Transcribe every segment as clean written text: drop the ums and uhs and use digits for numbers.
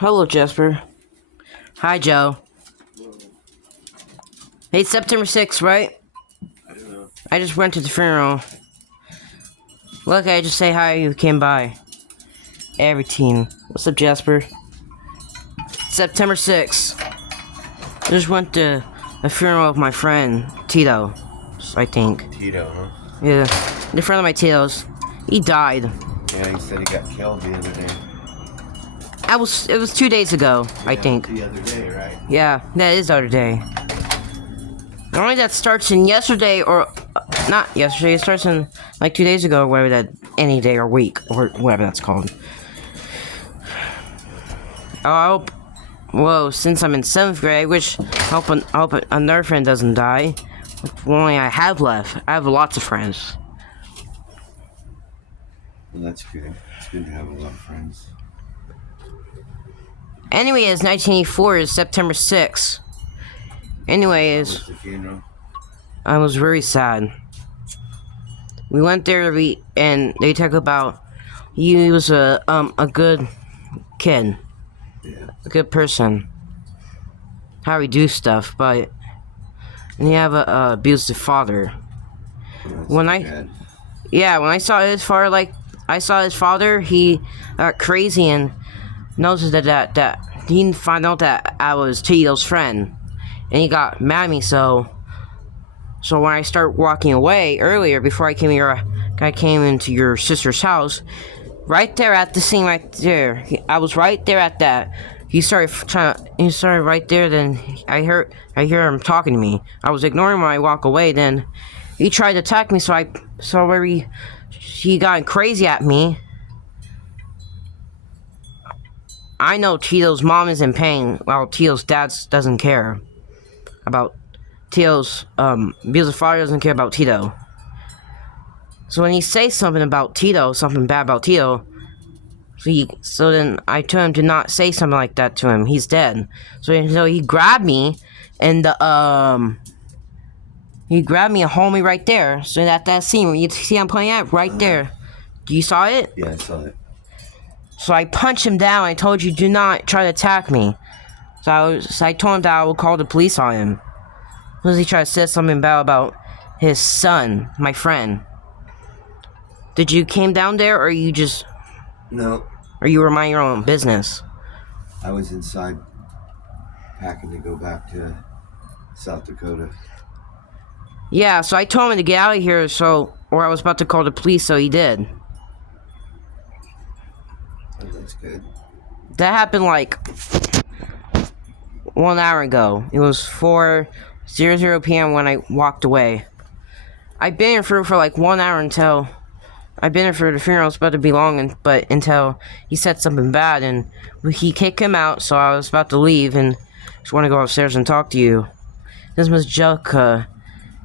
Hello, Jasper. Hi, Joe. Hey, September 6th, right? I don't know. I just went to the funeral. Look, I just say hi, you came by. Every team. What's up, Jasper? September 6th. I just went to a funeral of my friend, Tito, I think. Tito, huh? Yeah, the friend of my Tito's. He died. Yeah, he said he got killed the other day. It was 2 days ago, I think. The other day, right? Yeah, that is the other day. Normally that starts in yesterday or not yesterday. It starts in like 2 days ago or whatever that any day or week or whatever that's called. Oh, I hope. Whoa! Since I'm in 7th grade, I hope another friend doesn't die. Only I have left. I have lots of friends. Well, that's good. It's good to have a lot of friends. Anyway, it's 1984 is September 6th. Anyways, How was the funeral? I was very sad. We went there and they talk about he was a good kid, Yeah. a good person. How he do stuff, and he have a abusive father. Well, When I saw his father, he got crazy and noticed that he didn't find out that I was Tito's friend, and he got mad at me. So when I start walking away earlier, before I came into your sister's house, right there at the scene right there, I was right there at that. He started right there. Then I hear him talking to me. I was ignoring him when I walk away. Then he tried to attack me. He got crazy at me. I know Tito's mom is in pain, while Tito's dad doesn't care about Tito's abusive father doesn't care about Tito. So when he says something about Tito, something bad about Tito, so then I told him to not say something like that to him. He's dead. So he grabbed me and he grabbed me and hold me right there. So that scene where you see I'm playing at right there. You saw it? Yeah, I saw it. So I punched him down. I told you, do not try to attack me. So I told him that I would call the police on him. Because he tried to say something bad about his son, my friend. Did you came down there, or you just... No. Or you were minding your own business? I was inside packing to go back to South Dakota. Yeah, so I told him to get out of here, or I was about to call the police, so he did. Oh, that's good. That happened like 1 hour ago. It was 4:00 p.m. when I walked away. I've been here for like 1 hour until... I've been here for the funeral. It's about to be long, but until he said something bad, and he kicked him out, so I was about to leave, and just want to go upstairs and talk to you. This is Miss Jessica.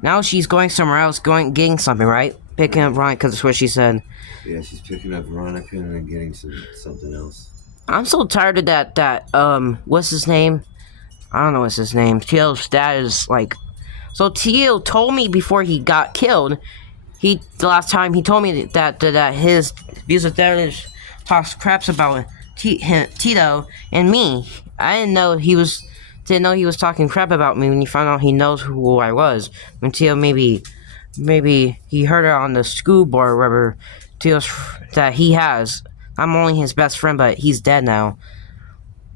Now she's going somewhere else, getting something, right? Picking up Ryan, because that's what she said. Yeah, she's picking up Veronica and then getting something else. I'm so tired of that, what's his name? I don't know what's his name. Tito's dad is like... So Tito told me before he got killed, the last time he told me that his abusive dad talks craps about Tito and me. I didn't know he was talking crap about me when he found out he knows who I was. When Tito maybe he heard it on the school board or whatever. That he has. I'm only his best friend, but he's dead now.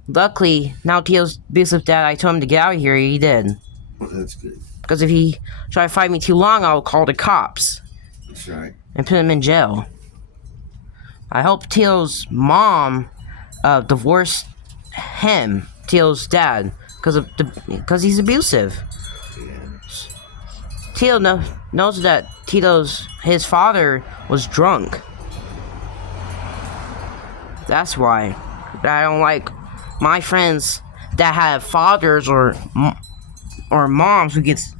Luckily, now Tito's abusive dad, I told him to get out of here, he did. Well, that's good. Because if he tried to fight me too long, I'll call the cops. That's right. And put him in jail. I hope Tito's mom divorced him, Tito's dad, because he's abusive. Yeah. Tito knows that his father was drunk. That's why I don't like my friends that have fathers or moms who gets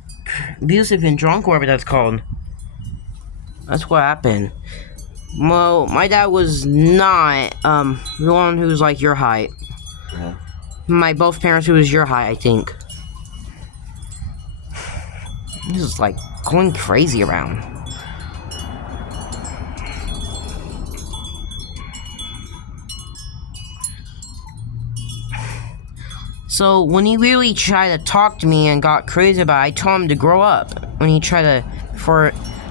abusive and drunk, whatever that's called. That's what happened. Well, my dad was not the one who was like your height. Yeah. My both parents who was your height, I think. This is like going crazy around. So when he really tried to talk to me and got crazy about it, I told him to grow up. When he tried to,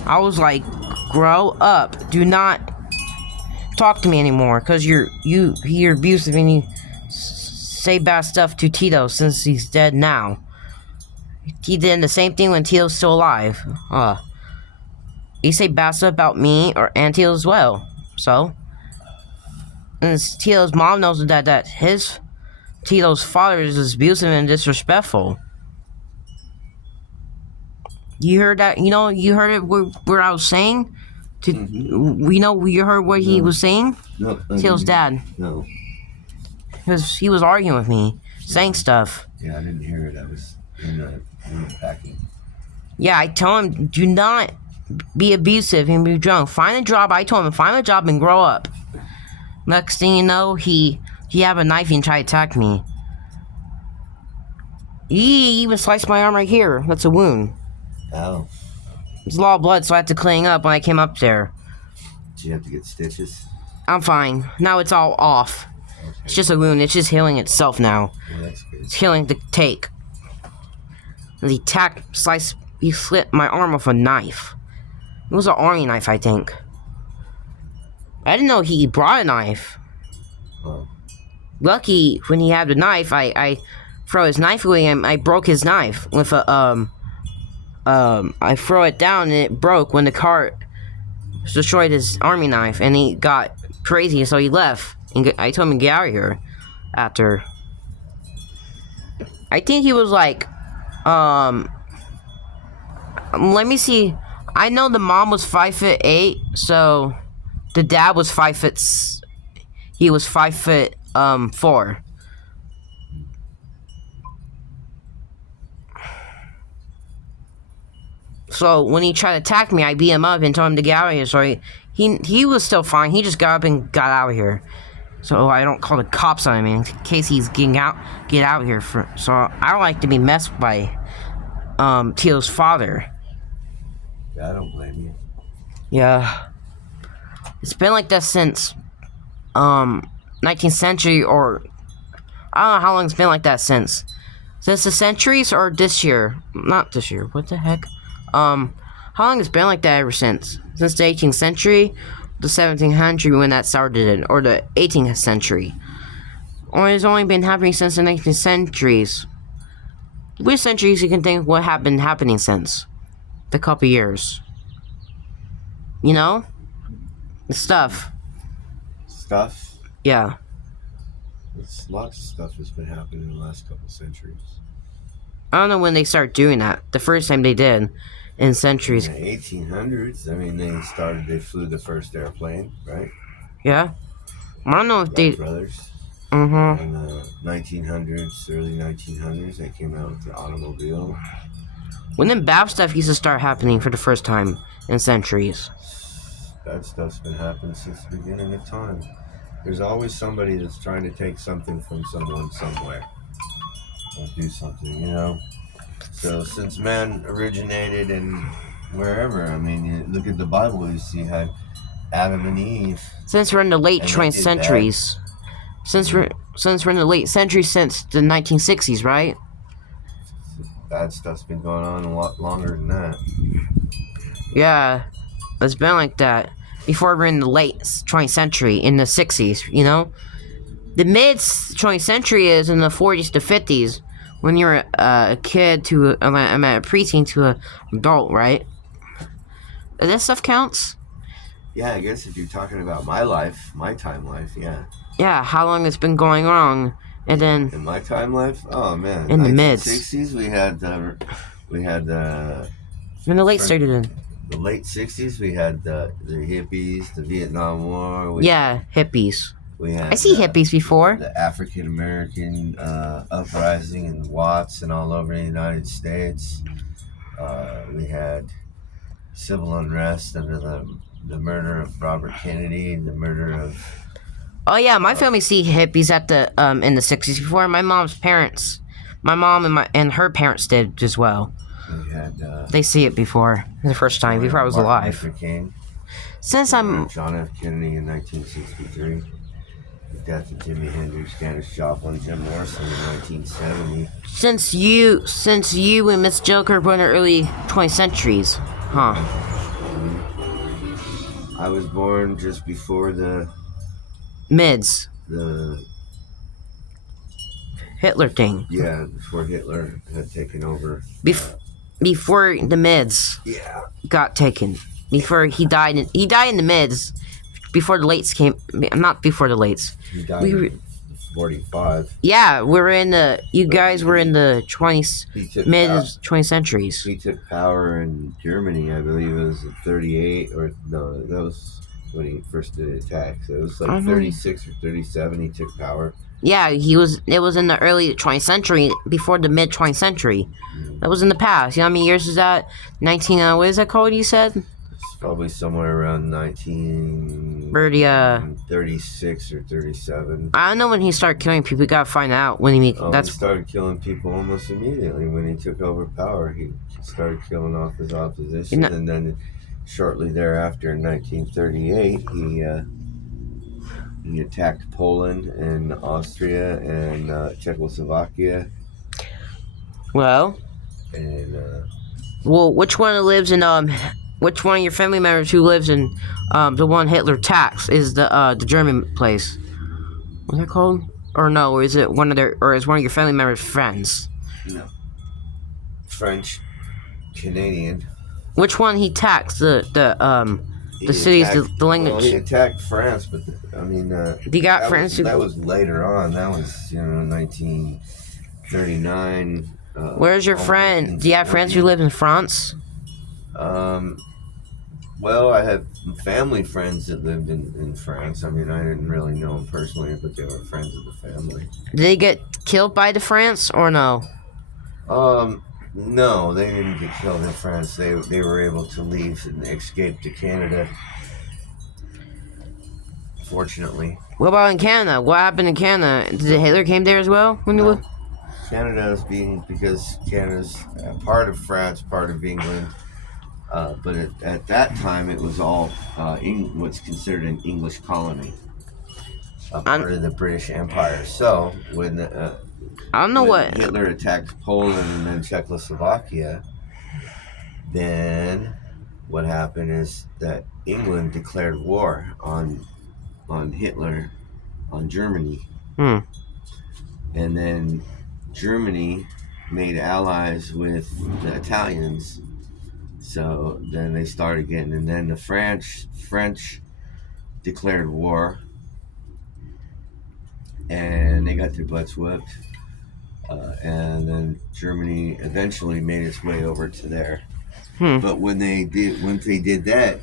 I was like, grow up. Do not talk to me anymore, cause you're abusive and you say bad stuff to Tito since he's dead now. He did the same thing when Tito's still alive. He say bad stuff about me and Tito as well. So, and Tito's mom knows that Tito's father is abusive and disrespectful. You heard that? You heard it where I was saying? You heard what he was saying? No. Tito's dad. No. Because he was arguing with me, saying stuff. Yeah, I didn't hear it. I was in the packing. Yeah, I told him, do not be abusive and be drunk. Find a job. I told him, find a job and grow up. Next thing you know, he had a knife and tried to attack me. He even sliced my arm right here. That's a wound. Ow. There's a lot of blood, so I had to clean up when I came up there. Did you have to get stitches? I'm fine. Now it's all off. Okay. It's just a wound. It's just healing itself now. Well, that's good. It's healing the take. And he slit my arm with a knife. It was an army knife, I think. I didn't know he brought a knife. Oh. Lucky, when he had the knife, I throw his knife away and I broke his knife with a, I throw it down and it broke when the cart destroyed his army knife and he got crazy, so he left. And I told him to get out of here after. I think he was like, let me see. I know the mom was 5'8", so the dad was 5 foot. He was 5'4". So when he tried to attack me, I beat him up and told him to get out of here. So he was still fine. He just got up and got out of here. So I don't call the cops on him in case he's get out of here. So I don't like to be messed by Tito's father. Yeah, I don't blame you. Yeah. It's been like that since 19th century, or I don't know how long it's been like that since. Since the centuries or this year? Not this year. What the heck? How long it's been like that ever since? Since the 18th century, the 1700s when that started, or the 18th century? Or it's only been happening since the 19th centuries? Which centuries you can think what have been happening since? The couple years. You know? The stuff. Stuff? Yeah. Lots of stuff has been happening in the last couple centuries. I don't know when they started doing that. The first time they did in centuries. In the 1800s, I mean, they flew the first airplane, right? Yeah. I don't know if Wright brothers. Mm-hmm. In the 1900s, early 1900s, they came out with the automobile. When then bad stuff used to start happening for the first time in centuries. Bad stuff's been happening since the beginning of time. There's always somebody that's trying to take something from someone somewhere. Or do something, you know? So since man originated in wherever, I mean, you look at the Bible, you see how Adam and Eve. Since we're in the late 20th centuries. Since we're in the late centuries, since the 1960s, right? Bad stuff's been going on a lot longer than that. Yeah, it's been like that. Before we're in the late 20th century, in the 60s, you know? The mid 20th century is in the 40s to 50s, when you're a kid to I'm at a preteen to an adult, right? That stuff counts? Yeah, I guess if you're talking about my life, my time life, yeah. Yeah, how long it's been going wrong, and then in my time life, oh man, in the mid 60s we had in the late started the late 60s we had the hippies, the Vietnam War. Yeah, hippies. We had, I see hippies before. The African American uprising in Watts and all over the United States. We had civil unrest under the murder of Robert Kennedy, the murder of. Oh yeah, my family see hippies at the in the 60s before. My mom's parents, my mom and her parents did as well. We had. They see it before the first time before I was alive. Luther King. Since John F. Kennedy in 1963. The death of Jimi Hendrix, Janis Joplin, Jim Morrison in 1970. Since you and Miss Joker were in the early 20th centuries, huh? I was born just before the Hitler thing. Yeah, before Hitler had taken over. Before the mids. Yeah. Got taken. Before he died. He died in the mids. Before the lates came. Not before the lates. He died in 45. Yeah, you guys were in the 20s, mid 20th centuries. He took power in Germany, I believe it was 38, or no, that was when he first did the attack. So it was like 36 or 37 he took power. Yeah, it was in the early 20th century, before the mid 20th century. That was in the past. You know how many years is that? what is that called, you said? It's probably somewhere around 36 or 37. I don't know when he started killing people. We gotta find out when he started killing people almost immediately when he took over power. He started killing off his opposition, and then shortly thereafter, in 1938, he attacked Poland and Austria and Czechoslovakia. Well, which one lives in which one of your family members who lives in the one Hitler attacks is the German place? What's that called? Or no? Or is it one of is one of your family members' friends? No. French, Canadian. Which one he attacks? The cities, the language. Well, he attacked France, but France. That was later on. That was 1939. Where's your friend? Do you have friends who live in France? Well, I had family friends that lived in France. I didn't really know them personally, but they were friends of the family. Did they get killed by the France or no? No, they didn't get killed in France. They were able to leave and escape to Canada. Fortunately. What about in Canada? What happened in Canada? Did Hitler came there as well when no. Canada is because Canada's part of France, part of England. But at that time, it was all what's considered an English colony, part of the British Empire. So when Hitler attacked Poland and then Czechoslovakia, then what happened is that England declared war on Hitler, on Germany, and then Germany made allies with the Italians. So then they started again, and then the French declared war, and they got their butts whooped, and then Germany eventually made its way over to there. But once they did that,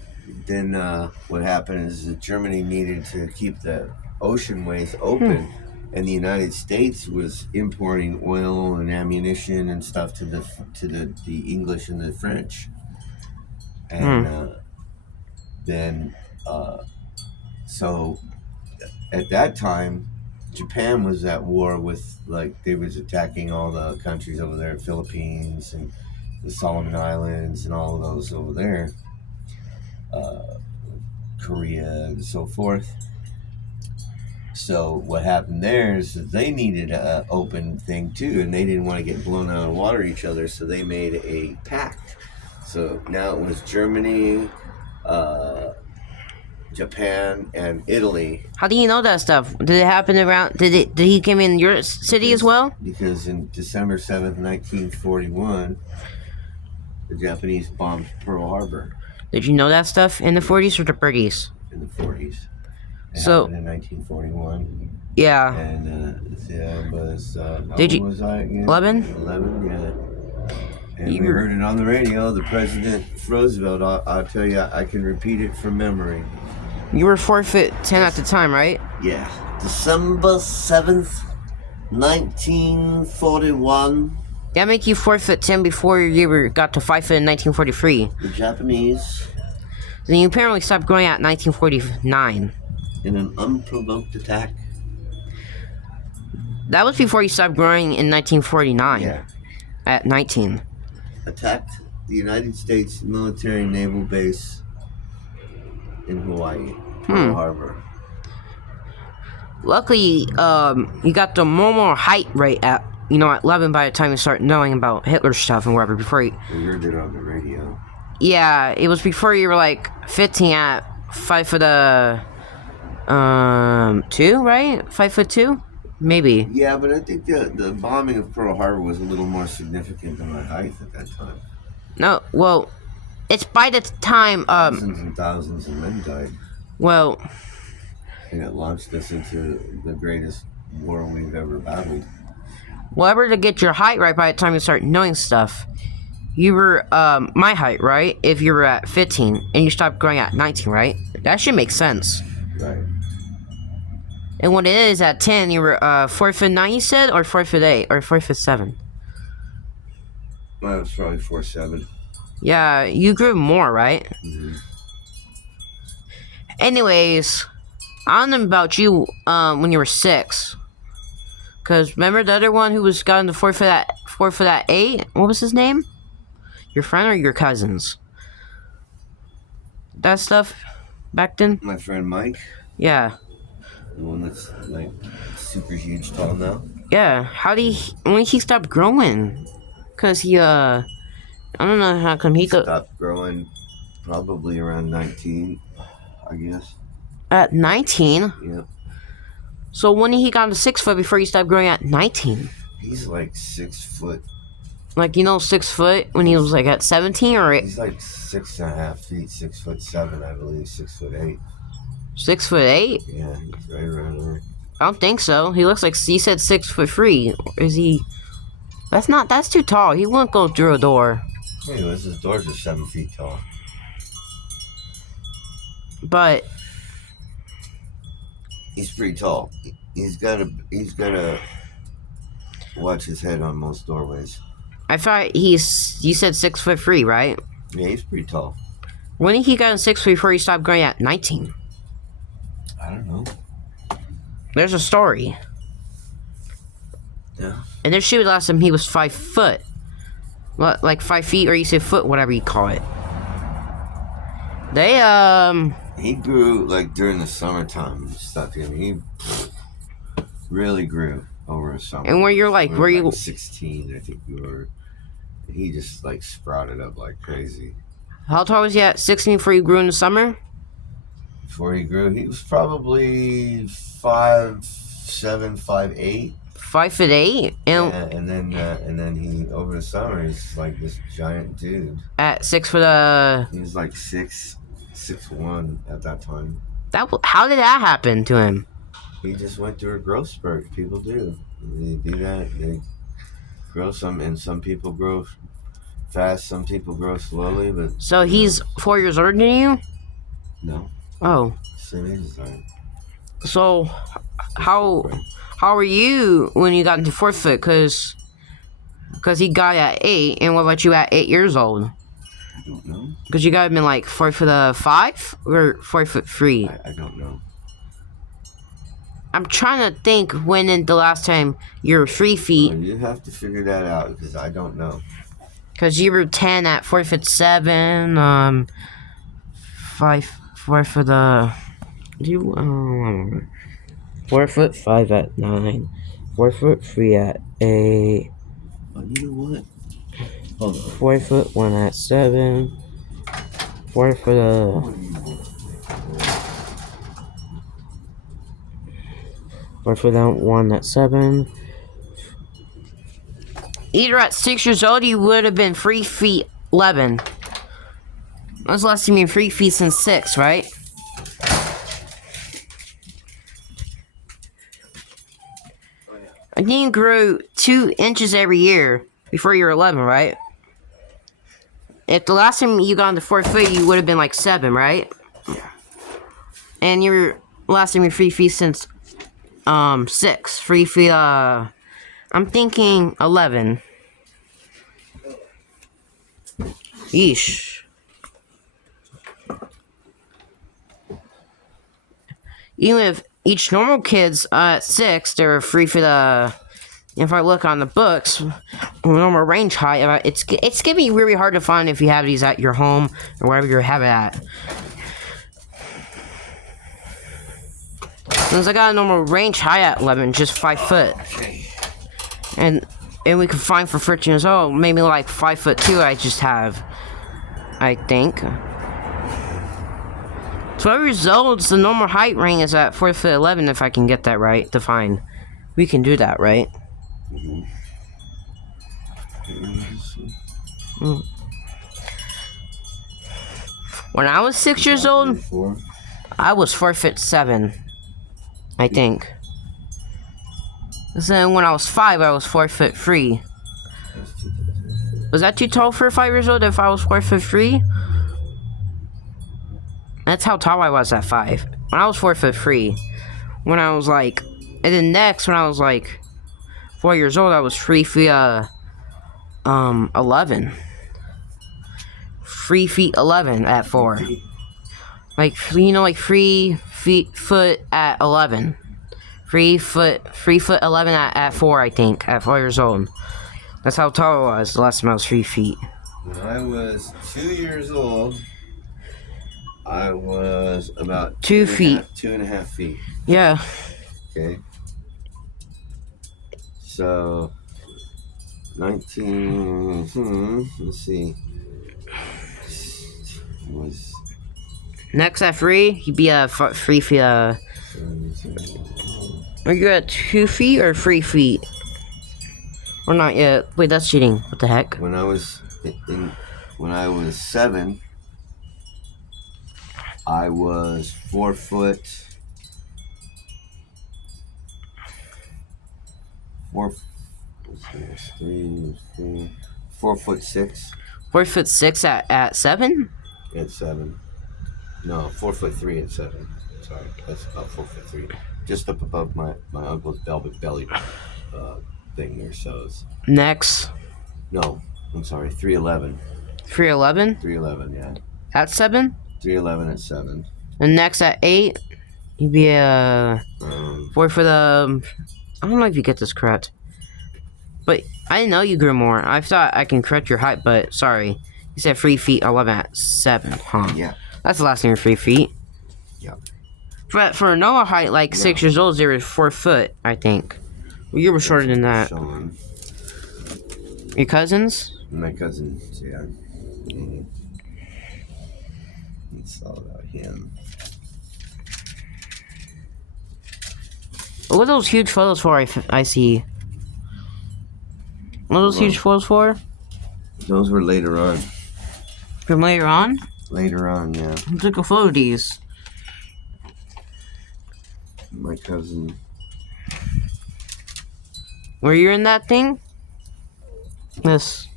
then what happened is that Germany needed to keep the ocean ways open, and the United States was importing oil and ammunition and stuff to the English and the French. And so at that time, Japan was at war with, they was attacking all the countries over there, Philippines and the Solomon Islands and all of those over there, Korea and so forth. So what happened there is that they needed an open thing too, and they didn't want to get blown out of the water each other, so they made a pact. So now it was Germany, Japan, and Italy. How do you know that stuff? Did it happen around? Did he come in your city as well? Because in December 7th, 1941, the Japanese bombed Pearl Harbor. Did you know that stuff in the 40s or the 30s? In the 40s. It happened in 1941. Yeah. And it was. How old was I again? 11? 11, yeah. And we heard it on the radio. The President Roosevelt. I'll tell you, I can repeat it from memory. You were 4'10" at the time, right? Yeah. December 7th, 1941. That make you 4'10" before you got to 5 foot in 1943. The Japanese. Then you apparently stopped growing at 1949. In an unprovoked attack. That was before you stopped growing in 1949. Yeah. At 19. Attacked the United States military naval base in Hawaii, Pearl Harbor. luckily, you got the normal height rate at, at 11 by the time you start knowing about Hitler stuff and whatever, before you... We heard it on the radio. Yeah, it was before you were, like, 15 at 5'2", right? 5'2"? Maybe. Yeah, but I think the bombing of Pearl Harbor was a little more significant than my height at that time. No, well, it's by the time, Thousands and thousands of men died. Well... And it launched us into the greatest war we've ever battled. Whatever to get your height right by the time you start knowing stuff. You were, my height, right? If you were at 15, and you stopped growing at 19, right? That should make sense. Right. And what it is, at 10, you were, 4'9", you said? Or 4'8", or 4'7"? Well, I was probably 4'7". Yeah, you grew more, right? Mm-hmm. Anyways, I don't know about you, when you were 6. Because remember the other one who was got into 4 foot at 8? What was his name? Your friend or your cousins? That stuff back then? My friend Mike. Yeah. The one that's like super huge tall now. Yeah. When did he stop growing? Cause he I don't know how come he stopped growing probably around 19, I guess. At 19? Yeah. So when he got to 6 foot before he stopped growing at 19? He's like 6 foot. Like, 6 foot when he was like at 17 or 8? He's like 6.5 feet, 6'7", I believe, 6'8". 6'8"? Yeah, he's right around there. I don't think so. He looks like he said 6'3". Is he? That's too tall. He wouldn't go through a door. Anyways, his doors are 7 feet tall. But he's pretty tall. He's gotta watch his head on most doorways. I thought you said 6'3", right? Yeah, he's pretty tall. When did he got in 6 foot before he stopped growing at 19? I don't know. There's a story. Yeah. And there should be last time he was 5 foot. Like 5 feet, or you say foot, whatever you call it. He grew like during the summertime and stuff. I mean, he really grew over the summer. And where you're like, were you 16? I think we were. He just like sprouted up like crazy. How tall was he at 16 before he grew in the summer? Before he grew, he was probably 5'7", 5'8". 5'8", and then he over the summer he's like this giant dude. At 6 foot. He was like 6'1" at that time. How did that happen to him? He just went through a growth spurt. People do. They do that. They grow some people grow fast. Some people grow slowly. But so he's 4 years older than you? No. Oh. Same age as I am. So how were you when you got into 4 foot? Cause he got at 8, and what about you at 8 years old? I don't know. Cause you got him in like 4 foot 5 or 4 foot 3. I don't know. I'm trying to think when in the last time you were 3 feet. Well, you have to figure that out because I don't know. Cause you were 10 at 4'7", 4 foot 4 foot 5 at 9, 4 foot 3 at 8. Oh, you know what? Hold on. 4 foot 1 at 7. 4 foot 4 foot 1 at 7. Either at 6 years old, you would have been 3 feet 11. When's the last time you been 3 feet since 6, right? I think you grew 2 inches every year before you were 11, right? If the last time you got into 4 foot, you would have been like 7, right? Yeah. And you're last time you're 3 feet since 6. 3 feet I'm thinking 11. Yeesh. Even if each normal kid's at 6, they're 3 feet if I look on the books, normal range height, it's gonna be really hard to find if you have these at your home or wherever you have it at. Since I got a normal range high at 11, just 5 foot. Okay. And we can find for 13 years old, maybe like 5'2" I just have. I think. 12 years old, the normal height ring is at 4'11" if I can get that right to find. We can do that, right? Mm. When I was 6 years old, I was 4'7", I think. Then when I was 5, I was 4'3". Was that too tall for 5 years old if I was 4'3"? That's how tall I was at 5. When I was 4'3". When I was like, and then next when I was like 4 years old, I was 11. 3 feet 11 at 4. Like, you know, like 3 foot at 11. 3 foot 11 at 4, I think, at 4 years old. That's how tall I was the last time I was 3 feet. When I was 2 years old, I was about 2 feet. 2.5 feet. Yeah. Okay. So, 19. Let's see. Was Next at 3, he'd be 3 feet. Are you at 2 feet or 3 feet? Or not yet? Wait, that's cheating. What the heck? when I was 7, I was 4 foot. 4'6". 4'6" at 7? At 7. No, 4'3" at 7. Sorry, that's about 4'3". Just up above my uncle's belly thing there. So it's, Next. no, I'm sorry, 3'11". 3'11"? 3'11", yeah. At 7? 3'11" at 7. And next at 8, you'd be 4 for the. I don't know if you get this correct. But I didn't know you grew more. I thought I can correct your height, but sorry. You said 3 feet 11 at 7, huh? Yeah. That's less than your 3 feet. Yeah. For a normal height, like 6 years old, they were 4 foot, I think. Well, you were shorter than that. Sean. Your cousins? My cousins, yeah. It's all about him. What are those huge photos for? I see. What are those huge photos for? Those were later on. From later on? Later on, yeah. Who took a photo of these? My cousin. Were you in that thing? Yes.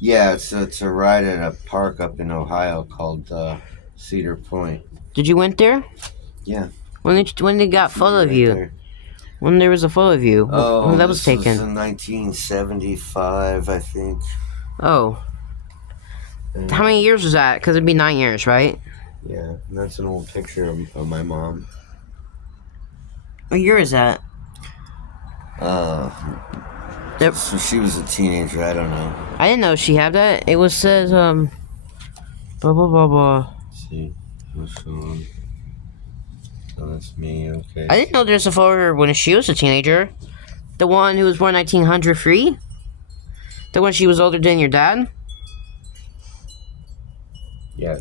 Yeah, it's a ride at a park up in Ohio called Cedar Point. Did you went there? Yeah. When they got photo of you? There. When there was a photo of you? Oh, when that was taken? Was in 1975, I think. Oh. How many years was that? Because it'd be 9 years, right? Yeah, and that's an old picture of my mom. What year is that? Yep. So she was a teenager, I don't know. I didn't know she had that. It was says, blah, blah, blah, blah. Let's see. What's on? Oh, that's me, okay. I didn't know there's a photo of her when she was a teenager. The one who was born 1903? The one she was older than your dad? Yeah.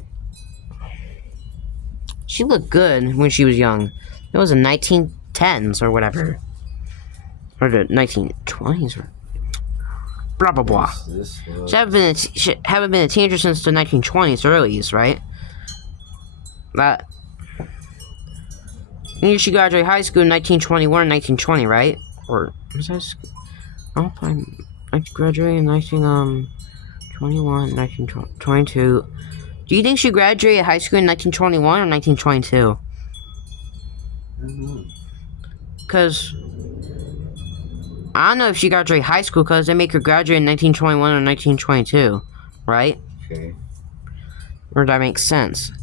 She looked good when she was young. It was the 1910s or whatever. Or the 1920s or blah blah blah. She haven't been a teenager since the 1920s or earliest, right? That. And she graduated high school in 1921 1920, right? Or was that school? Oh, I graduated in 1921 1922. Do you think she graduated high school in 1921 or 1922? I don't know. Because I don't know if she graduated high school because they make her graduate in 1921 or 1922, right? Okay. Or that makes sense.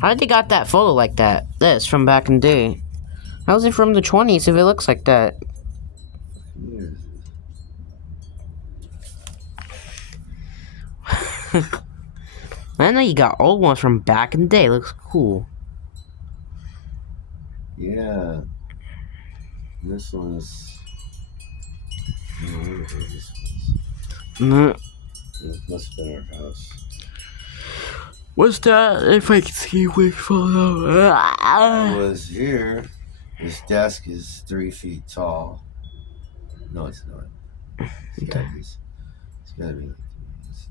How did they got that photo like that? This from back in the day. How is it from the 20s if it looks like that? I know you got old ones from back in the day. Looks cool. Yeah. This one's. I don't know where this was. Mm. This must have been our house. What's that? If I can see which photo. I was here. This desk is 3 feet tall. No, it's not. It's gotta be like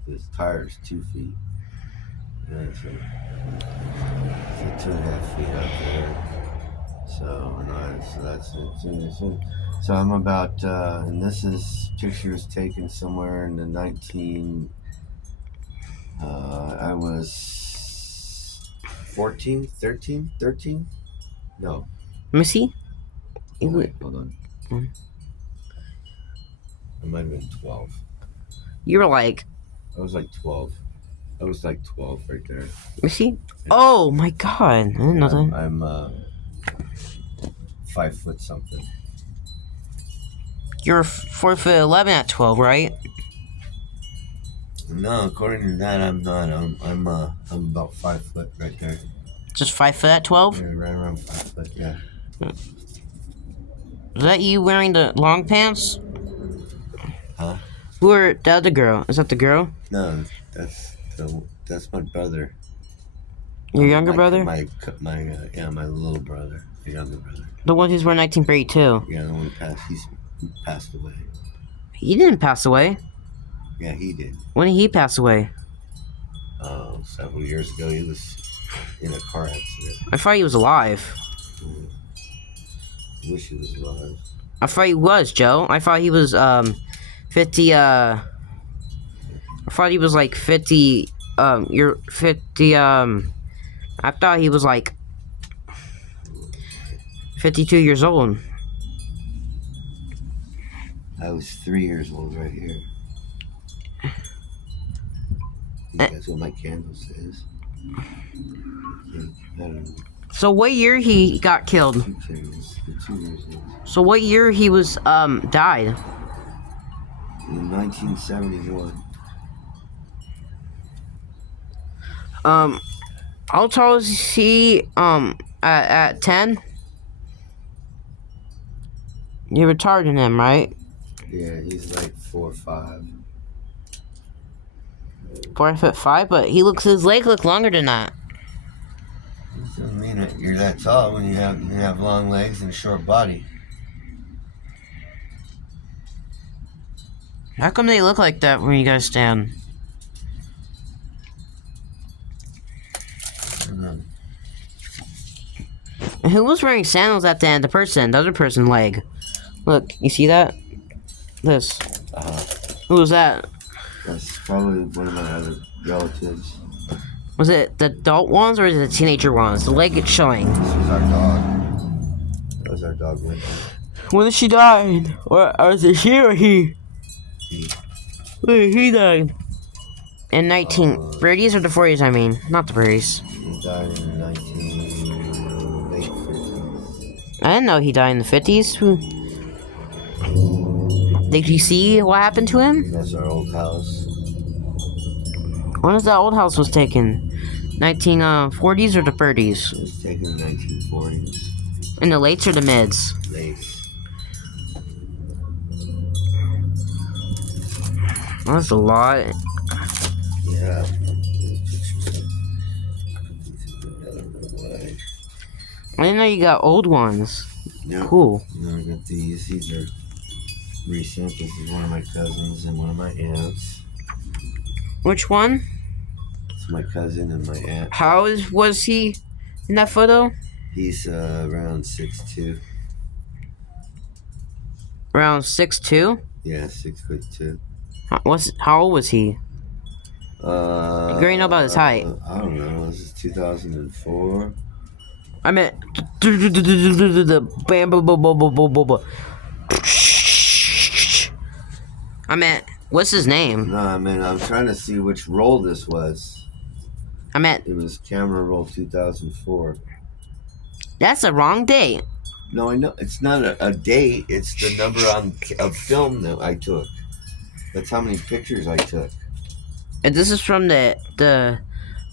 this tire's 2 feet. Yeah, so 2.5 feet up there. So that's it. So I'm about, and this is pictures taken somewhere in the I was 14, 13? No. Let me see. Oh, wait, hold on. Mm. I might have been 12. You were like. I was like 12. I was like 12 right there. Let me see. Oh my god. I didn't know that. I'm 5 foot something. You're 4'11" at 12, right? No, according to that, I'm not. I'm about 5 foot right there. Just 5 foot at 12? Yeah, right around 5 foot. Yeah. Is that you wearing the long pants? Huh? Who are the other girl? Is that the girl? No, that's my brother. Your younger brother? My little brother, my younger brother. The one who's born 1932. Yeah, the one he's passed away. He didn't pass away. Yeah, he did. When did he pass away? Several years ago, he was in a car accident. I thought he was alive. I wish he was alive. I thought he was, Joe. I thought he was 50 I thought he was like 50 you're 50 I thought he was like 52 years old. I was 3 years old right here. That's what my candle says. I don't know. So what year he got killed? 2 years old. So what year he was died? In 1971. How tall is he at 10? You're retarding him, right? Yeah, he's like 4 or 5. 4'5", but his legs look longer than that. Doesn't mean that you're that tall when you have long legs and a short body. How come they look like that when you guys stand? I don't know. And who was wearing sandals at the end? The other person leg. Look, you see that? This. Who was that? That's probably one of my other relatives. Was it the adult ones or is it the teenager ones? The leg it's showing. This was our dog. That was our dog, Lincoln. When did she die? Or is it she or he? He. He died. In 1930s or the 40s, I mean. Not the 30s. He died in the late 50s. I didn't know he died in the 50s. Did you see what happened to him? That's our old house. When was that old house was taken? 1940s or the 30s? It was taken in the 1940s. In the lates or the mids? Late. That's a lot. Yeah. I didn't know you got old ones. Yep. Cool. No, I got these. These are recent. This is one of my cousins and one of my aunts. Which one? It's my cousin and my aunt. Was he in that photo? He's around 6'2". Around 6'2"? Yeah, 6'2". How old was he? You already know about his height. I don't know. This is 2004. I meant the bam. I meant, what's his name? No, I mean, I'm trying to see which roll this was. I meant, It was camera roll 2004. that's the wrong date. No, I know. It's not a date. It's the number of film that I took. That's how many pictures I took. And this is from the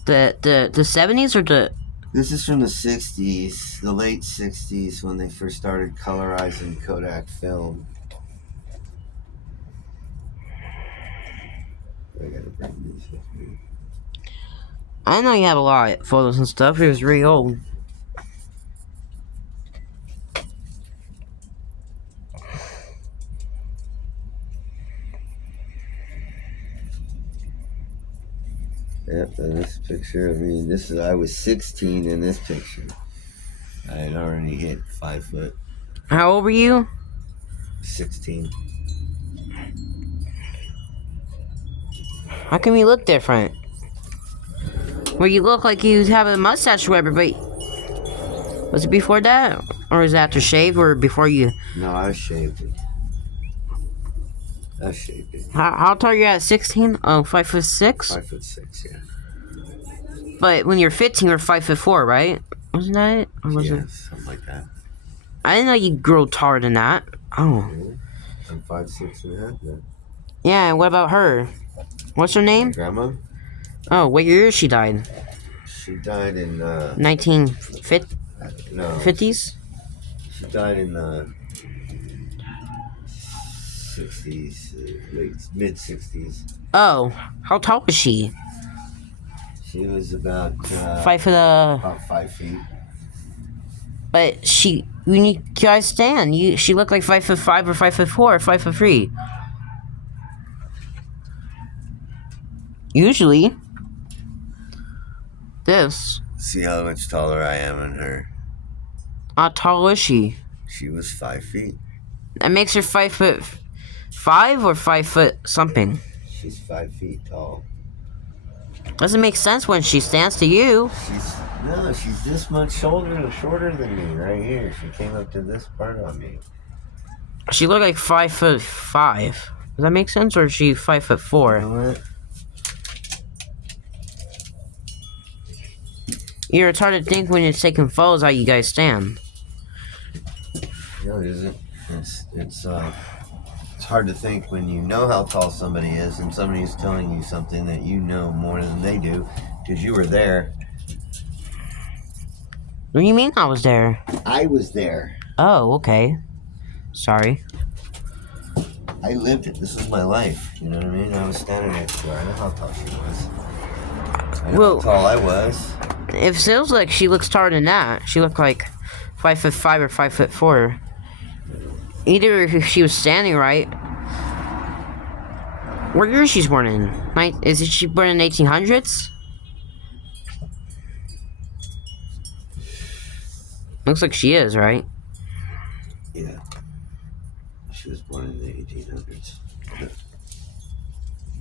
70s or the... This is from the 60s, the late 60s, when they first started colorizing Kodak film. I gotta bring these with me. I know you have a lot of photos and stuff. It was really old. Yep, and this picture, I was 16 in this picture. I had already hit 5 foot. How old were you? 16. How come you look different? Well, you look like you have a mustache or whatever, but was it before that? Or was it after shave or before you? No, I shaved it. I shaved it. How tall are you at 16? Oh, 5'6"? 5'6", yeah. But when you're 15, you're 5'4", right? Wasn't that it? Or was it? Something like that. I didn't know you grew taller than that. Oh. Really? I'm 5'6.5" now. Yeah, and what about her? What's her name? Grandma? Oh, what year she died? She died in 1950s? no. She died in the 60s, mid 60s. Oh, how tall was she? She was about 5 foot. about 5 feet. But when you guys stand, she looked like 5'5" or 5'4" or 5'3". Usually, this. See how much taller I am than her. How tall is she? She was 5 feet. That makes her 5'5" or 5 foot something. She's 5 feet tall. Doesn't make sense when she stands to you. She's this much shorter than me right here. She came up to this part on me. She looked like 5'5". Does that make sense, or is she 5'4"? You know what? It's hard to think when you're taking photos how you guys stand. No, it isn't. It's hard to think when you know how tall somebody is and somebody is telling you something that you know more than they do because you were there. What do you mean I was there? I was there. Oh, okay. Sorry. I lived it. This is my life. You know what I mean? I was standing next to her. I know how tall she was. I know how tall I was. It feels like she looks taller than that. She looked like 5'5" or 5'4". Either if she was standing right. What year is she born in? Is she born in 1800s? Looks like she is, right? Yeah. She was born in the 1800s.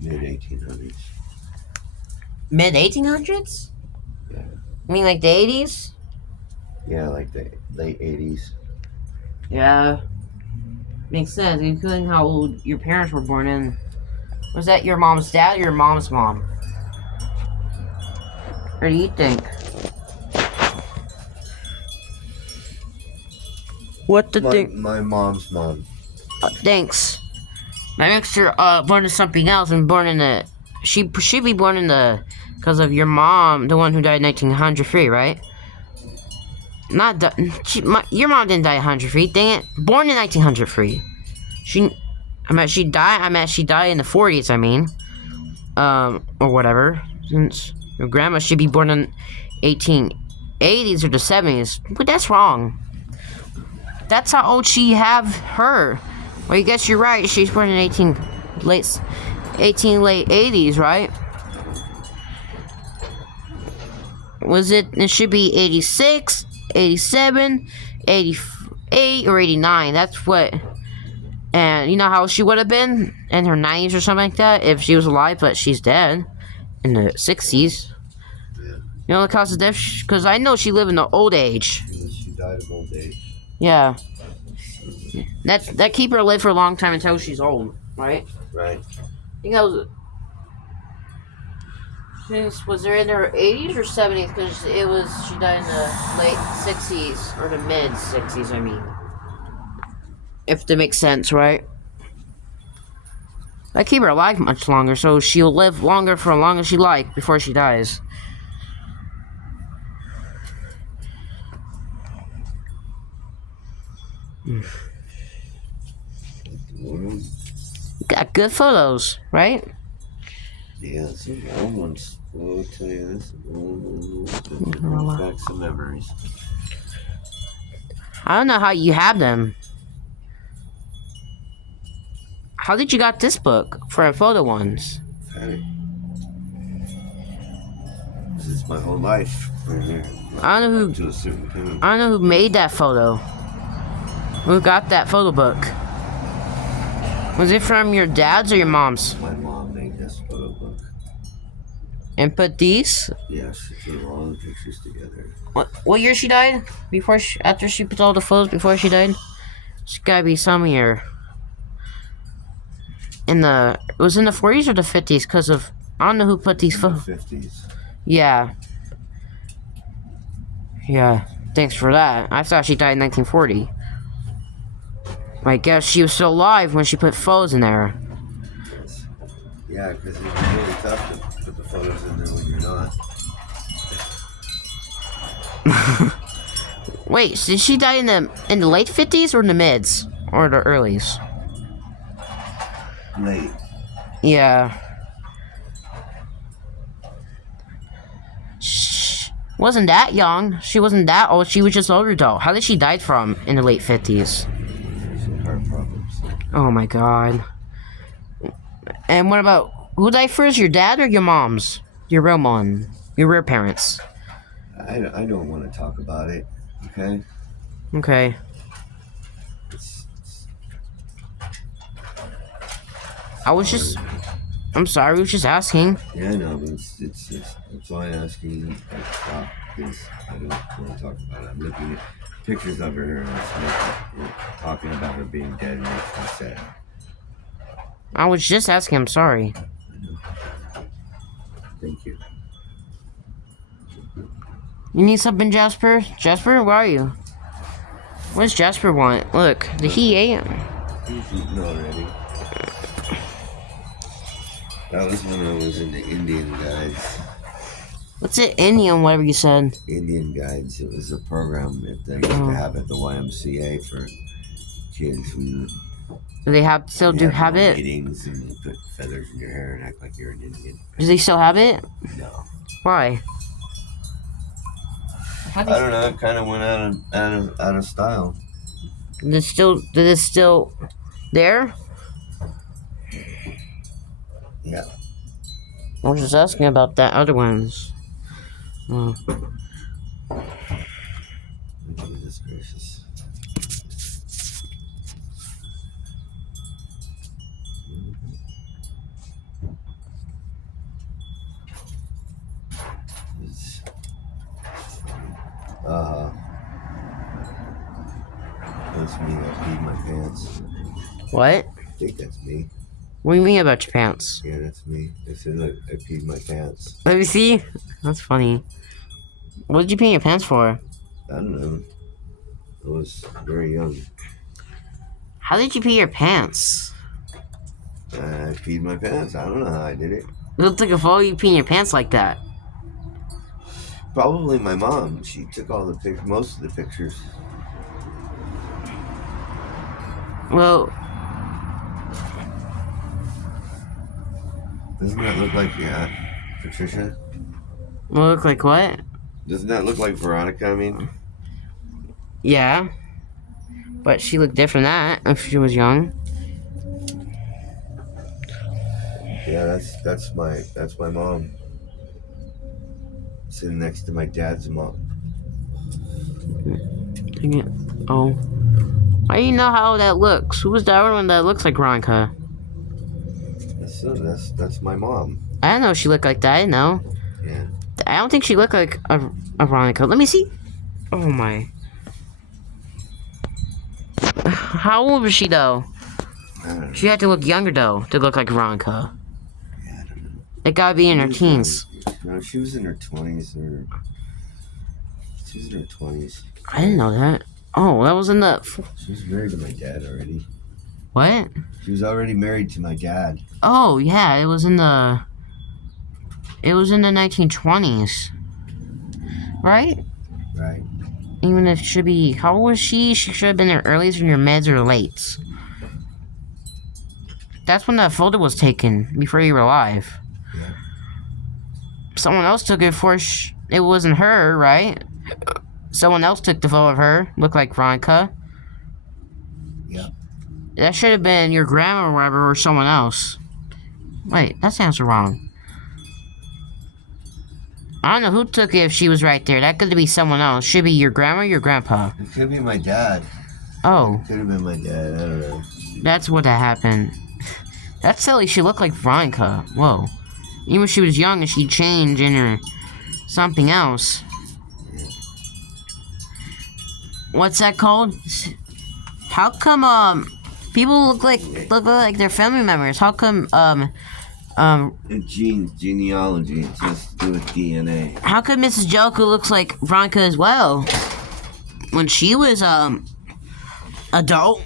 Mid 1800s. Mid 1800s? Yeah. You mean like the 80s? Yeah, like the late 80s. Yeah. Makes sense, including how old your parents were born in. Was that your mom's dad or your mom's mom? What do you think? My mom's mom. Thanks. That makes her born in something else and born in the. She should be born in the. Because of your mom, the one who died in 1903, right? Your mom didn't die in 103. Dang it! Born in 1903. She died in the 40s. I mean, or whatever. Since your grandma should be born in 1880s or the 70s, but that's wrong. That's how old she have her. Well, I guess you're right. She's born in late 80s, right? It should be 86, 87, 88, or 89. That's what. And you know how she would have been in her 90s or something like that if she was alive, but she's dead in the 60s. Yeah. You know the cause of death? Because I know she lived in the old age. She died of old age. Yeah. That keep her live for a long time until she's old, right? Right. I think that was there in her 80s or 70s? Because she died in the late 60s or the mid 60s. I mean, if that makes sense, right? I keep her alive much longer, so she'll live longer for as long as she like before she dies. You Well, got good photos, right? yeah, some old ones. Well, I'll tell you this. It brings back some memories. I don't know how you have them. How did you got this book for photo ones? Hey, this is my whole life right here. I don't know who. To a certain point. I don't know who made that photo. Who got that photo book? Was it from your dad's or your mom's? My mom made this photo book. And put these? Yeah, she put all the pictures together. What year she died? After she put all the photos before she died? It's gotta be some year. It was in the 40s or the 50s because of, I don't know who put these In the photos. 50s. Yeah. Yeah. Thanks for that. I thought she died in 1940. I guess she was still alive when she put photos in there. Yeah, because it's really tough to put the photos in there when you're not. Wait, did she die in the late 50s or in the mids? Or the earlies? Late. Yeah. She wasn't that young. She wasn't that old. She was just older though. How did she die from in the late 50s? Some heart problems. Oh my god. And what about, who died first, your dad or your mom's? Your real mom. Your real parents. I don't want to talk about it, okay? Okay. I'm sorry, I was just asking. Yeah, I know, but it's that's why I'm asking you to stop, because I don't want to talk about it. I'm looking at pictures of her and talking about her being dead makes me sad. I was just asking, I'm sorry. I know. Thank you. You need something, Jasper? Jasper, where are you? What does Jasper want? Look, did he ate? He's eaten already. That was when I was in the Indian Guides. What's it, Indian, whatever you said? Indian Guides. It was a program that they used to have at the YMCA for kids. Do they still have it? Meetings and you put feathers in your hair and act like you're an Indian. Do they still have it? No. Why? I don't know. It kind of went out of style. Is it still there? Yeah. I was just asking about that other ones. Oh. Goodness gracious. That's me. I peed my pants. What? I think that's me. What do you mean about your pants? Yeah, that's me. They said I peed my pants. Let me see. That's funny. What did you pee your pants for? I don't know. I was very young. How did you pee your pants? I peed my pants. I don't know how I did it. It looked like a photo you peeing your pants like that. Probably my mom. She took most of the pictures. Well, Doesn't that look like Patricia? look like what? Doesn't that look like Veronica? I mean, Yeah. But she looked different than that if she was young. yeah, that's my mom. Sitting next to my dad's mom. Dang it. Oh. I didn't know how that looks. Who was the other one that looks like Veronica? That's my mom. I didn't know she looked like that. I didn't know. Yeah. I don't think she looked like a Veronica. Let me see. Oh my. How old was she though? I don't know. She had to look younger though to look like Veronica. Yeah, I don't know. It gotta be in her teens. No, she was in her 20s she was in her 20s. I didn't know that. Oh, that was in the. She was married to my dad already. What? She was already married to my dad. Oh yeah, it was in the. It was in the 1920s. Right? Right. Even if it should be, how old was she? She should have been there early in your meds or late. That's when that photo was taken, before you were alive. Yeah. Someone else took it before it wasn't her, right? Someone else took the photo of her. Looked like Veronica. Yeah. That should have been your grandma or whatever, or someone else. Wait, that sounds wrong. I don't know who took it if she was right there. That could be someone else. Should be your grandma or your grandpa. It could be my dad. Oh. It could have been my dad. I don't know. That's what that happened. That's silly. She looked like Veronica. Whoa. Even when she was young and she changed into something else. What's that called? How come people look like their family members? How come Genes, genealogy, it has to do with DNA. how come Mrs. Jellicoe looks like Veronica as well? When she was adult.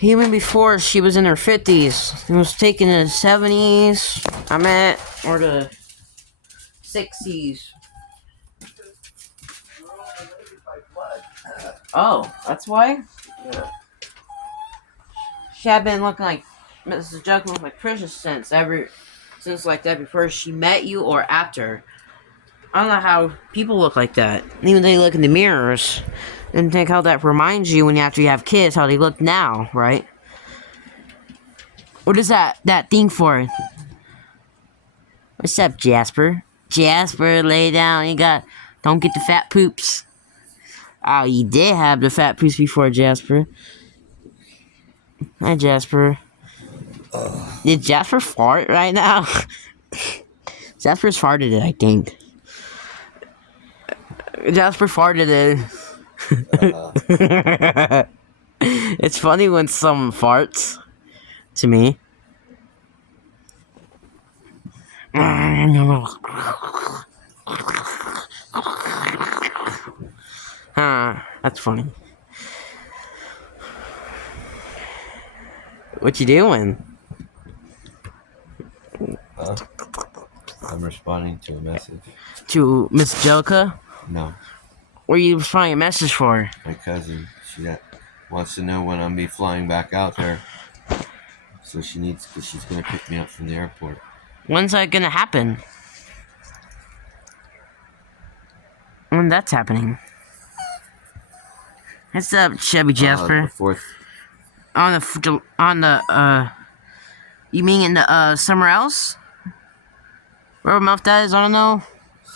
Even before she was in her 50s. It was taken in the 70s, or the 60s. Oh, that's why? Yeah. She had been looking like Mrs. Jellicoe looked like Precious since like that before she met you or after. I don't know how people look like that. Even they look in the mirrors and think how that reminds you when after you have kids, how they look now, right? What is that thing for? What's up, Jasper? Jasper, lay down. Don't get the fat poops. Oh, you did have the fat poops before, Jasper. Hi, Jasper. Did Jasper fart right now? Jasper's farted it, I think. Jasper farted it. It's funny when someone farts. To me. That's funny. What you doing? I'm responding to a message. To Miss Jellicoe? No. What are you responding a message for? My cousin. She wants to know when I'm be flying back out there. So because she's gonna pick me up from the airport. When's that gonna happen? When that's happening? What's up, Chubby Jasper? The 4th. You mean in the, somewhere else? Where month that is, I don't know.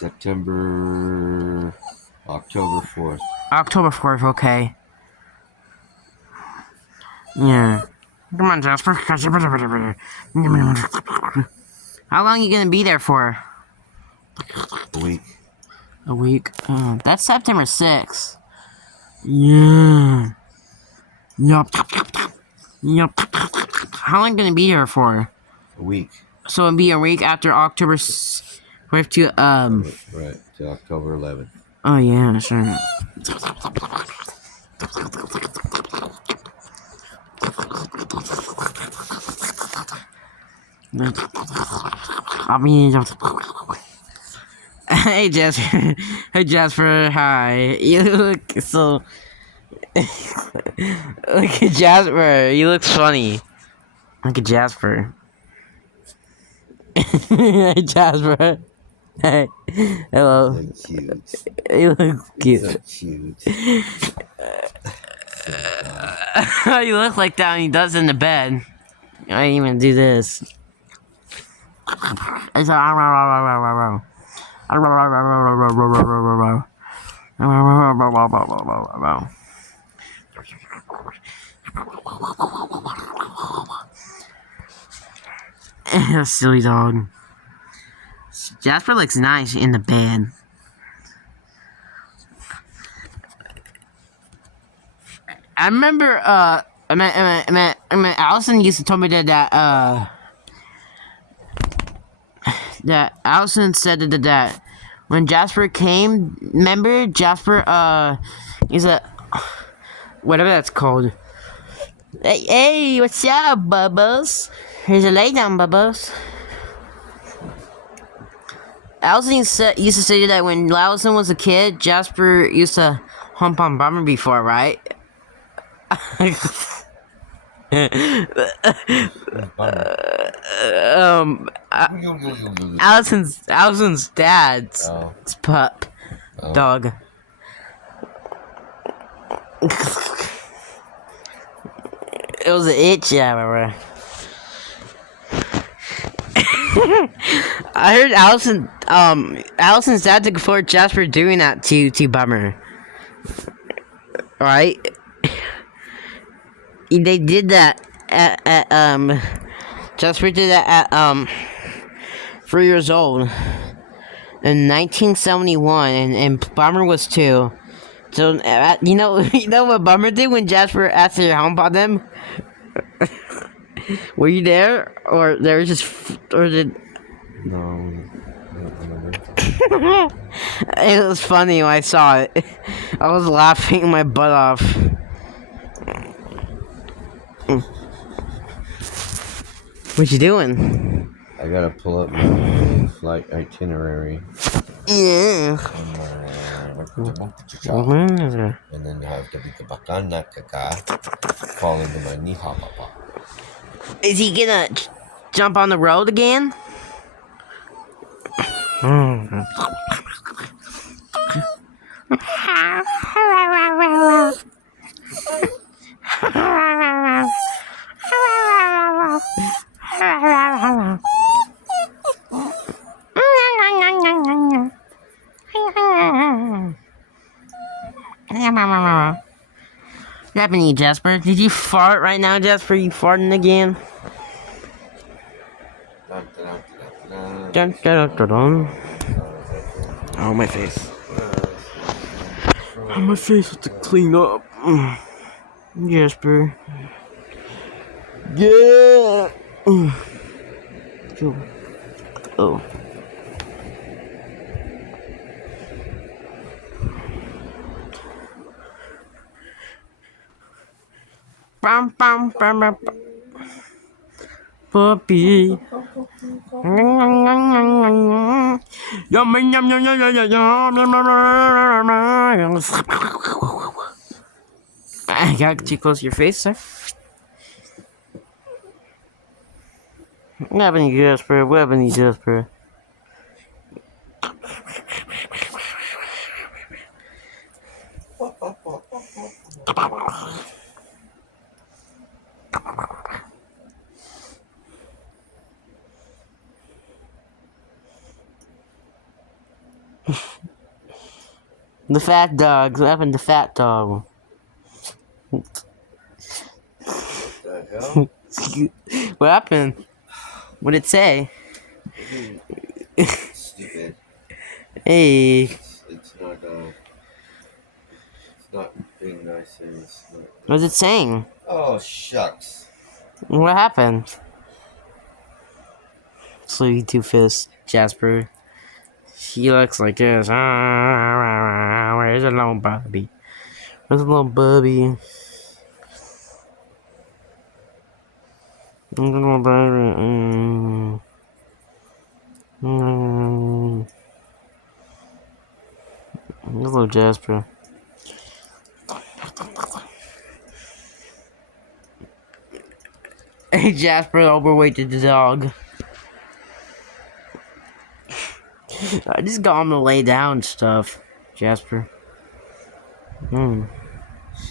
October 4th. October 4th, okay. Yeah. Come on, Jasper. How long are you gonna be there for? A week. A week? That's September 6th. Yeah. Yup. How long gonna be here for? A week. So it'll be a week after October 4th to, Right, to October 11th. Oh, yeah, sure. I mean, hey Jasper, hey Jasper, hi. You look so. Look at Jasper. You look funny. Look at Jasper. Hey Jasper. Hey. Hello. So cute. You look cute. So cute. You look like that when he does in the bed. I didn't even do this. It's a silly dog. Jasper looks nice in the bed. I remember, Allison used to tell me that Allison said that when Jasper came, remember Jasper, he's whatever that's called. Hey, what's up, Bubbles? Here's a lay down, Bubbles. Allison used to say that when Allison was a kid, Jasper used to hump on Bummer before, right? Bummer. Allison's dad's Oh. pup Oh. dog. It was an itch, yeah, I remember. I heard Allison's dad took for Jasper doing that to Bummer. Right? They did that at Jasper did that at 3 years old in 1971, and Bummer was 2. So you know what Bummer did when Jasper asked to hump on them? Were you there, or there was just, or did? No, I don't remember. It was funny when I saw it. I was laughing my butt off. What you doing? I gotta pull up my flight itinerary. Yeah. And then have to be the bakana kaka, fall into my niha papa. Is he gonna jump on the road again? What happened to you, Jasper? Did you fart right now, Jasper? You farting again? Dun, dun, dun, dun, dun. Oh, my face. Oh, my face has to clean up. Jasper. Yeah. Oh. Bum, bum, bum, bum, bum. Puppy. Yum, yum, yum, yum, yum, yum, yum. I got too close to your face, sir. What happened to you, Jasper? What happened to you, Jasper? The fat dog. What happened to fat dog? What the hell? What happened? What did it say? Stupid. Hey. It's not being nice and it's not. What's it saying? Oh, shucks. What happened? Sleepy Two Fists, Jasper. He looks like this. Where's a little Bubby? Where's a little Bubby? Little Bubby. Hello, Jasper. Hey, Jasper, overweight to the dog. I just got him to lay down stuff, Jasper.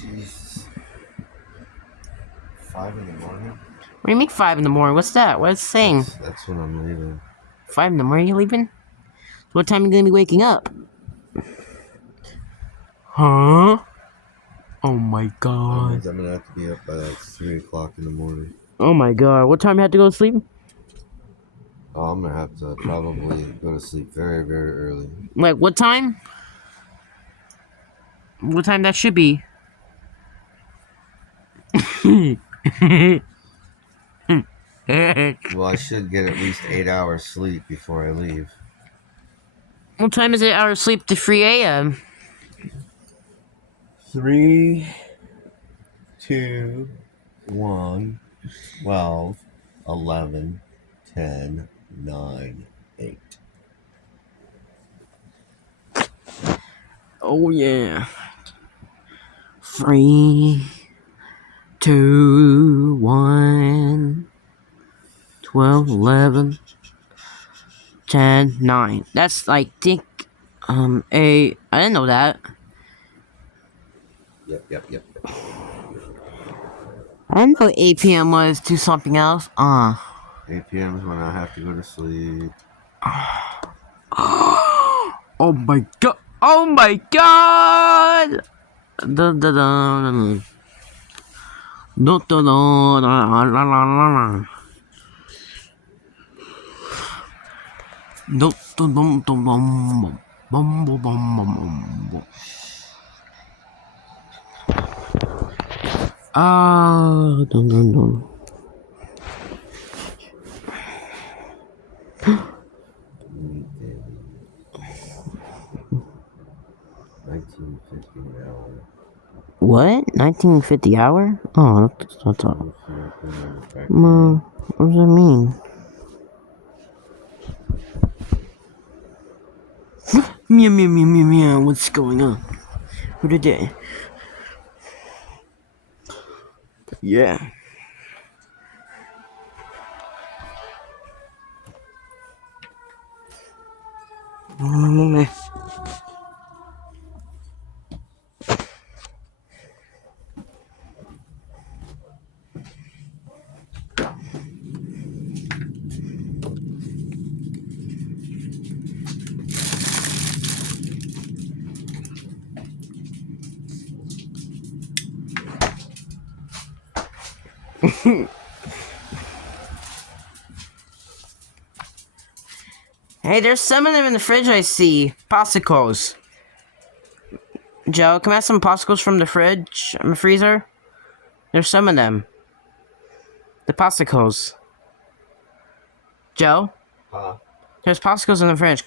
Jesus. 5 in the morning? What do you mean 5 in the morning? What's that? What's it saying? That's when I'm leaving. 5 in the morning, you leaving? What time are you gonna be waking up? Huh? Oh my That god. means I'm gonna have to be up by like 3 o'clock in the morning. Oh my god. What time you have to go to sleep? Oh, I'm gonna have to probably go to sleep very, very early. Like, what time? What time that should be? Well, I should get at least 8 hours sleep before I leave. What time is it out of sleep to 3 a.m.? 3, 2, 1, 12, 11, 10, 9, 8. Oh yeah. 3, 2, 1. 12, 11, 10, 9. That's like think I didn't know that. Yep. I didn't know 8 p.m. was to something else. 8 p.m. is when I have to go to sleep. Oh my god. Oh my god. Dun, dun, dun. Dun, dun, dun, dun, dun, dun, dun. Dun, dun, dun, dun, dun. Bum, bum, bum, bum, bum. Dun, dun, dun. 1950 an hour. What? 1950 hour? Oh, that's all. What does that mean? Meow, meow, meow, meow, meow. What's going on? Who did that? Yeah. Hey, there's some of them in the fridge I see. Popsicles. Joe, can I have some popsicles from the fridge? From the freezer? There's some of them. The popsicles. Joe? There's popsicles in the fridge.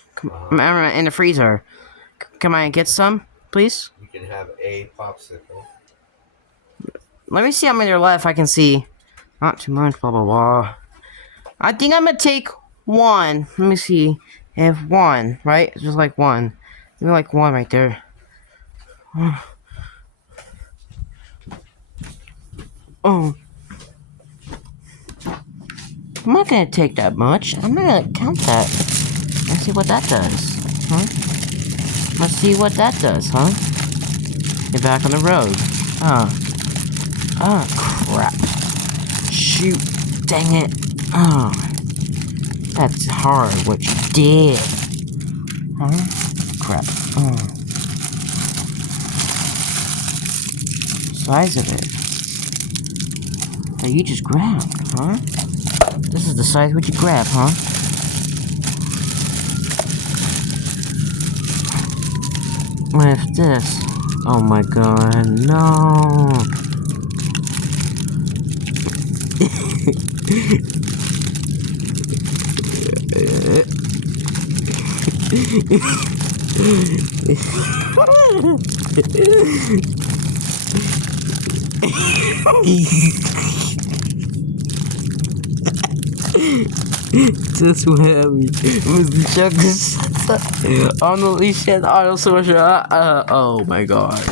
In the freezer. Can I get some, please? You can have a popsicle. Let me see how many are left. I can see. Not too much, blah, blah, blah. I think I'm gonna take one. Let me see. I have one, right? Just like one. Maybe like one right there. Oh. I'm not gonna take that much. I'm not gonna count that. Let's see what that does. Huh? Let's see what that does, huh? Get back on the road. Oh, crap. Shoot. Dang it. Oh. That's hard what you did. Huh? Crap. Oh. Size of it. That you just grabbed, huh? This is the size what you grab, huh? With this. Oh my god, no. This will have me. Mr. Chuck's. On the leash and auto sorcerer. Oh my god.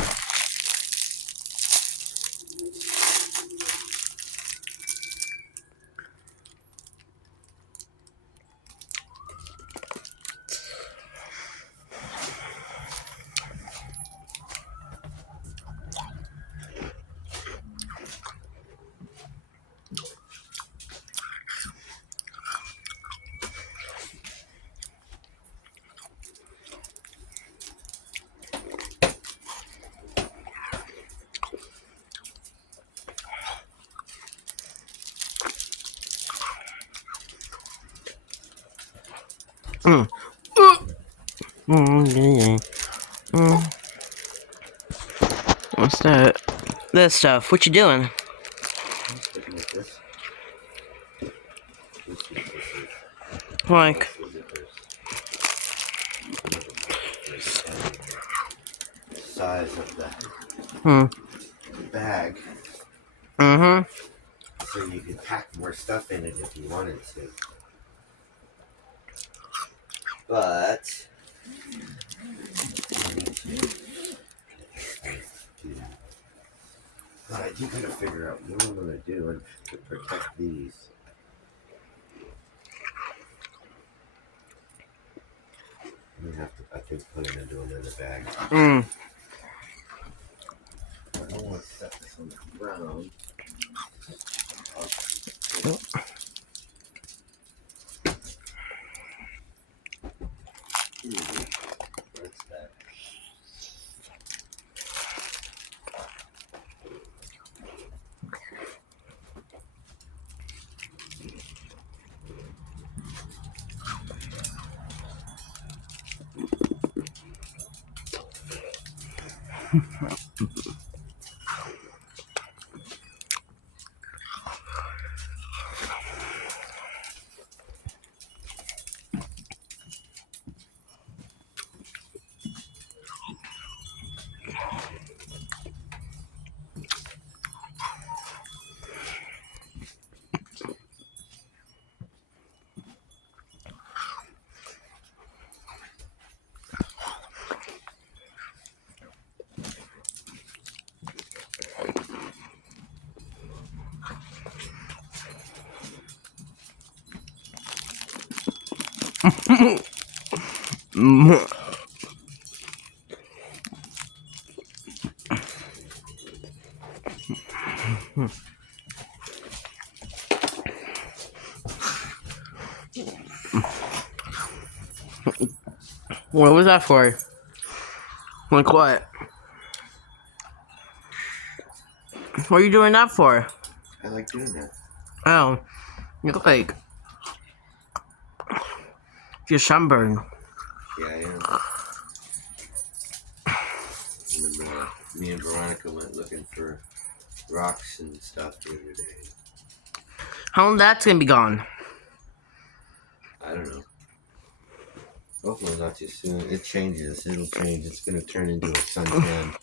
What's that? This stuff. What you doing? Looking at this. Like. Size of the bag. So you can pack more stuff in it if you wanted to. But you need to But I do gotta figure out what I'm gonna do to protect these. I'm gonna have to, I think, put them into another bag. I don't want to set this on the ground. What's that? What was that for? Like what? What are you doing that for? I like doing that. Oh, you look like you're sunburned. Yeah, I am. When me and Veronica went looking for rocks and stuff the other day. How long that's gonna be gone? I don't know. Hopefully not too soon. It changes. It'll change. It's gonna turn into a suntan.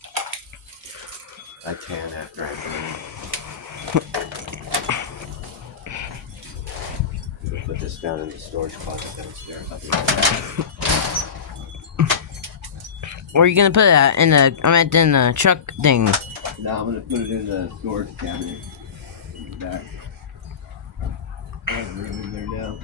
I tan after I burn. I'll put this down in the storage closet downstairs. I'll be right back. Where are you gonna put that? In the in the truck thing. No, I'm gonna put it in the storage cabinet in the back. I have room in there now.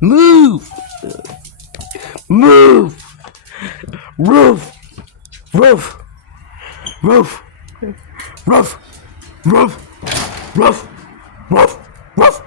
Move! Move! Roof! Roof! Roof! Roof! Roof! Roof! Roof! Roof!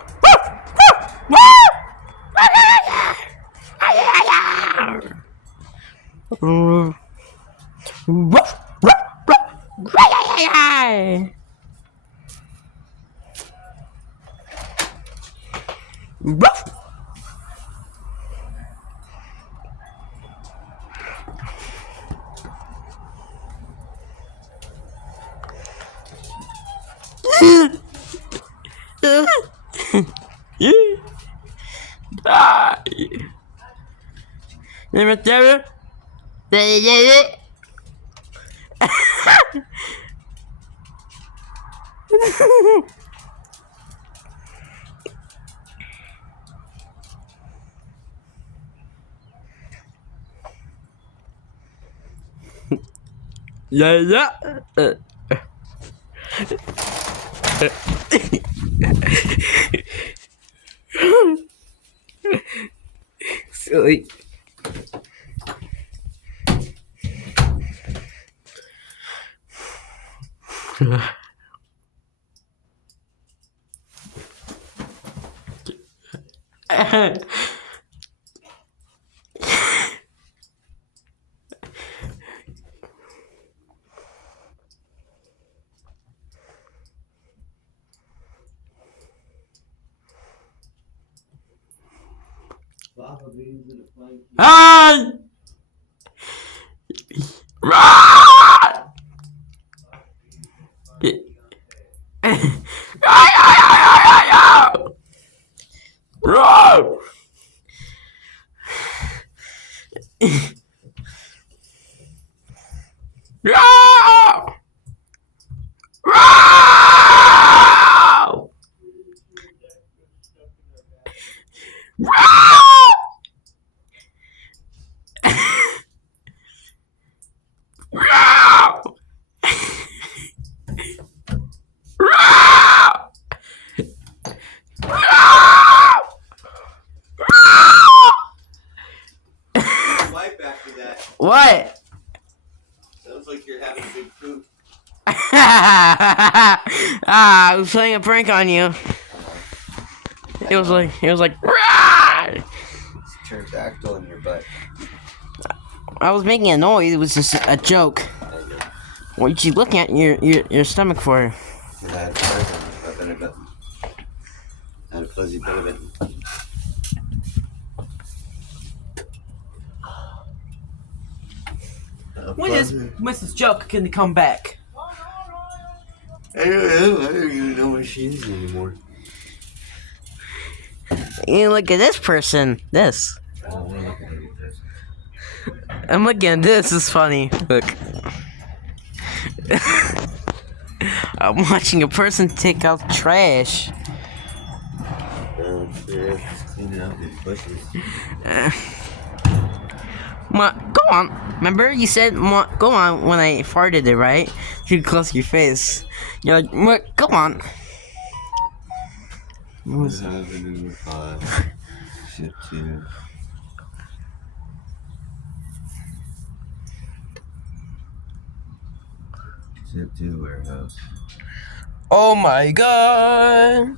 Yeah, yeah. Silly. Lava beans in a plank. Hey! Run! Run! No! No! Wipe after that. What? Sounds like you're having a big poop. I was playing a prank on you. It was like, Rah! Pterodactyl in your butt. I was making a noise. It was just a joke. What are you looking at your stomach for? I had a fuzzy belly button. I had a fuzzy belly button. When is Mrs. Joke gonna come back? I don't even know where she is anymore. You look at this person. This. I don't want to look at any of this. I'm looking at this. It's funny. Look. I'm watching a person take out trash. Cleaning out these bushes. Go on. Remember you said go on when I farted it, right? You close your face. You're like, go on. What was Avenue 5. Ship 2. Ship 2 warehouse. Oh my god.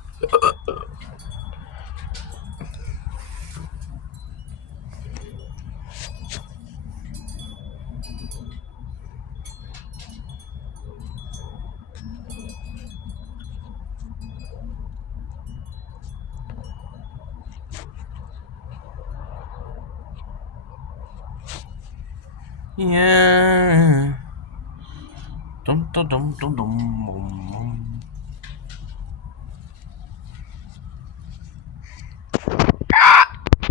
Yeah. Dum dum dum dum dum.